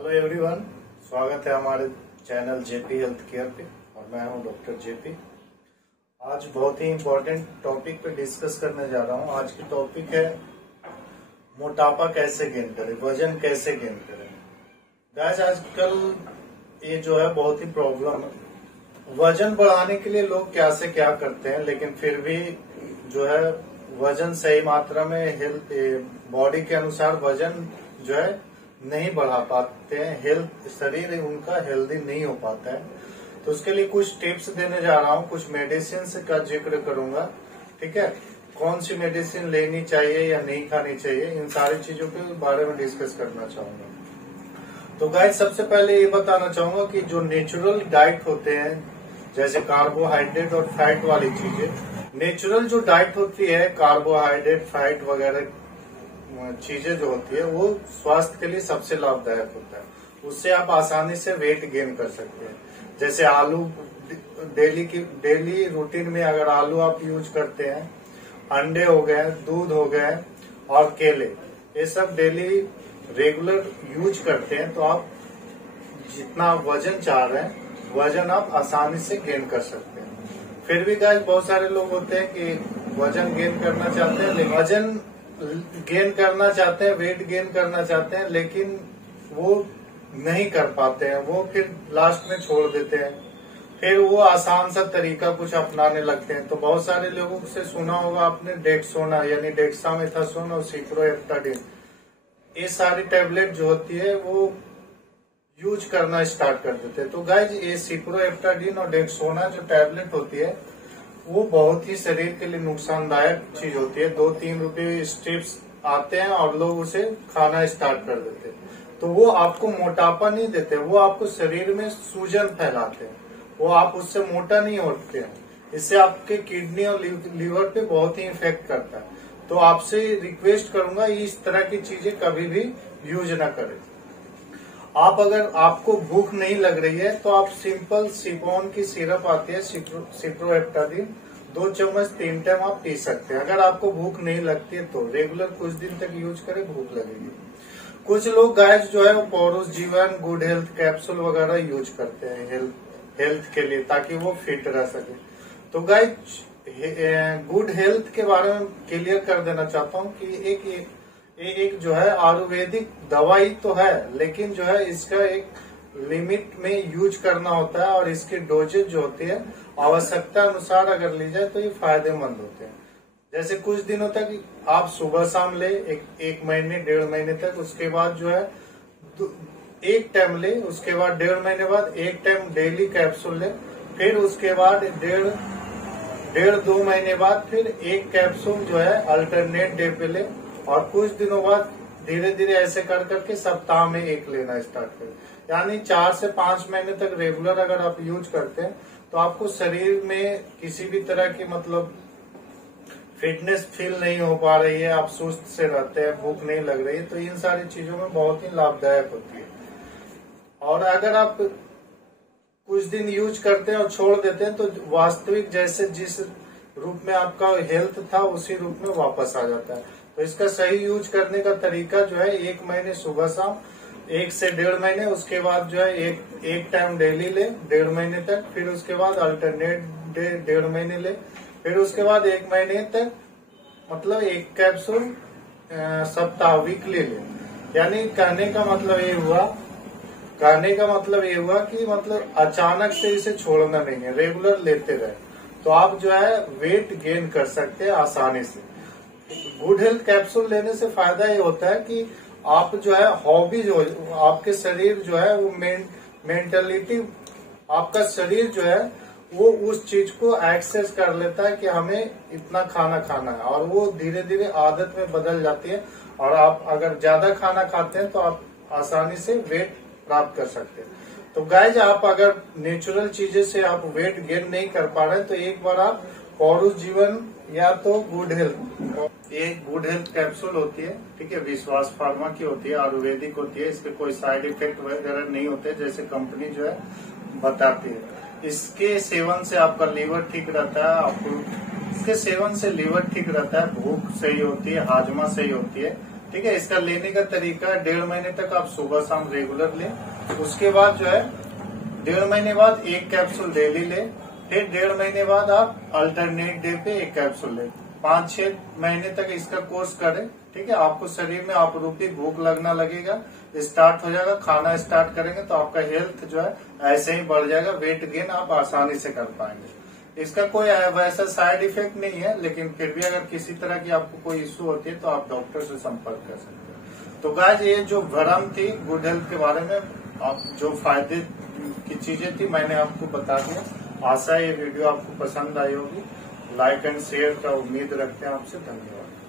Hello everyone, स्वागत है हमारे चैनल जेपी हेल्थ केयर पे और मैं हूं डॉक्टर जेपी। आज बहुत ही इम्पोर्टेंट टॉपिक पे डिस्कस करने जा रहा हूं। आज की टॉपिक है मोटापा कैसे गेन करें, वजन कैसे गेन करें। गाइस, आजकल ये जो है बहुत ही प्रॉब्लम है। वजन बढ़ाने के लिए लोग क्या से क्या करते हैं, लेकिन फिर भी जो है वजन सही मात्रा में हेल्थ बॉडी के अनुसार वजन जो है नहीं बढ़ा पाते हैं, हेल्थ शरीर उनका हेल्दी नहीं हो पाता है। तो उसके लिए कुछ टिप्स देने जा रहा हूँ, कुछ मेडिसिन का जिक्र करूंगा। ठीक है, कौन सी मेडिसिन लेनी चाहिए या नहीं खानी चाहिए, इन सारी चीजों के बारे में डिस्कस करना चाहूंगा। तो गाइस, सबसे पहले ये बताना चाहूंगा कि जो नेचुरल डाइट होते हैं, जैसे कार्बोहाइड्रेट और फैट वाली चीजें, नेचुरल जो डाइट होती है कार्बोहाइड्रेट फैट वगैरह चीजें जो होती है वो स्वास्थ्य के लिए सबसे लाभदायक होता है। उससे आप आसानी से वेट गेन कर सकते हैं। जैसे आलू, डेली रूटीन में अगर आलू आप यूज करते हैं, अंडे हो गए, दूध हो गए और केले, ये सब डेली रेगुलर यूज करते हैं तो आप जितना वजन चाह रहे हैं वजन आप आसानी से गेन कर सकते हैं। फिर भी गाइस, बहुत सारे लोग होते हैं कि वजन गेन करना चाहते हैं, लेकिन वजन गेन करना चाहते हैं, वेट गेन करना चाहते हैं, लेकिन वो नहीं कर पाते हैं। वो फिर लास्ट में छोड़ देते हैं, फिर वो आसान सा तरीका कुछ अपनाने लगते हैं। तो बहुत सारे लोगों से सुना होगा आपने डेक्सोना यानी डेक्सामेथासोन और सिप्रोहेप्टाडिन, ये सारी टैबलेट जो होती है वो यूज करना स्टार्ट कर देते हैं। तो गाइज, ये सिप्रोहेप्टाडिन और डेक्सोना जो टैबलेट होती है वो बहुत ही शरीर के लिए नुकसानदायक चीज होती है। 2-3 रुपए स्ट्रिप्स आते हैं और लोग उसे खाना स्टार्ट कर देते हैं। तो वो आपको मोटापा नहीं देते, वो आपको शरीर में सूजन फैलाते हैं, वो आप उससे मोटा नहीं होते हैं। इससे आपके किडनी और लीवर पे बहुत ही इफेक्ट करता है। तो आपसे रिक्वेस्ट करूंगा इस तरह की चीजें कभी भी यूज न करें। आप अगर आपको भूख नहीं लग रही है तो आप सिंपल सिपोन की सिरप आती है सिप्रोहेप्टाडिन, 2 चम्मच 3 टाइम आप पी सकते हैं। अगर आपको भूख नहीं लगती है तो रेगुलर कुछ दिन तक यूज करें, भूख लगेगी। कुछ लोग गाइस जो है वो पौरुष जीवन, गुड हेल्थ कैप्सूल वगैरह यूज करते हैं हेल्थ के लिए, ताकि वो फिट रह सके। तो गाइस, गुड हेल्थ के बारे में क्लियर कर देना चाहता हूँ कि एक जो है आयुर्वेदिक दवाई तो है, लेकिन जो है इसका एक लिमिट में यूज करना होता है और इसकी डोजेज जो होती है आवश्यकता अनुसार अगर ली जाए तो ये फायदेमंद होते हैं। जैसे कुछ दिनों तक आप सुबह शाम ले, एक महीने 1.5 महीने तक, उसके बाद जो है एक टाइम ले, उसके बाद 1.5 महीने बाद एक टाइम डेली कैप्सूल ले, फिर उसके बाद 1.5-2 महीने बाद फिर एक कैप्सूल जो है अल्टरनेट डे पे ले, और कुछ दिनों बाद धीरे धीरे ऐसे कर करके सप्ताह में एक लेना स्टार्ट करें। यानी 4 से 5 महीने तक रेगुलर अगर आप यूज करते हैं तो आपको शरीर में किसी भी तरह की मतलब फिटनेस फील नहीं हो पा रही है, आप सुस्त से रहते हैं, भूख नहीं लग रही है, तो इन सारी चीजों में बहुत ही लाभदायक होती है। और अगर आप कुछ दिन यूज करते हैं और छोड़ देते हैं तो वास्तविक जैसे जिस रूप में आपका हेल्थ था उसी रूप में वापस आ जाता है। तो इसका सही यूज करने का तरीका जो है 1 महीने सुबह शाम, 1 से 1.5 महीने, उसके बाद जो है एक टाइम डेली ले 1.5 महीने तक, फिर उसके बाद अल्टरनेट डे 1.5 महीने ले, फिर उसके बाद 1 महीने तक मतलब एक कैप्सूल सप्ताह वीकली ले। यानी कहने का मतलब ये हुआ कि मतलब अचानक से इसे छोड़ना नहीं है, रेगुलर लेते रहे तो आप जो है वेट गेन कर सकते हैं आसानी से। गुड हेल्थ कैप्सूल लेने से फायदा ये होता है कि आप जो है हॉबी जो आपके शरीर जो है वो मेंटलिटी, आपका शरीर जो है वो उस चीज को एक्सेस कर लेता है कि हमें इतना खाना खाना है, और वो धीरे धीरे आदत में बदल जाती है। और आप अगर ज्यादा खाना खाते हैं तो आप आसानी से वेट प्राप्त कर सकते हैं। तो गाइज, आप अगर नेचुरल चीजें से आप वेट गेन नहीं कर पा रहे हैं तो एक बार आप पौरुष जीवन या तो गुड हेल्थ, एक गुड हेल्थ कैप्सूल होती है, ठीक है, विश्वास फार्मा की होती है, आयुर्वेदिक होती है, इसके कोई साइड इफेक्ट वगैरह नहीं होते जैसे कंपनी जो है बताती है। इसके सेवन से आपका लीवर ठीक रहता है, आपको इसके सेवन से लीवर ठीक रहता है, भूख सही होती है, हाजमा सही होती है, ठीक है। इसका लेने का तरीका 1.5 महीने तक आप सुबह शाम रेगुलर लें। उसके बाद जो है 1.5 महीने बाद 1 कैप्सूल डेली लें। फिर 1.5 महीने बाद आप अल्टरनेट डे पे 1 कैप्सूल लें। 5-6 महीने तक इसका कोर्स करें। ठीक है। आपको शरीर में आपरूपी भूख लगना लगेगा, स्टार्ट हो जाएगा, खाना स्टार्ट करेंगे तो आपका हेल्थ जो है ऐसे ही बढ़ जाएगा। वेट गेन आप आसानी से कर पाएंगे। इसका कोई वैसा साइड इफेक्ट नहीं है, लेकिन फिर भी अगर किसी तरह की आपको कोई इश्यू होती है तो आप डॉक्टर से संपर्क कर सकते हैं। तो गाइस, ये जो भ्रम थी गुड हेल्थ के बारे में, आप जो फायदे की चीजें थी मैंने आपको बता दिया। आशा है ये वीडियो आपको पसंद आई होगी। लाइक एंड शेयर का उम्मीद रखते हैं आपसे। धन्यवाद।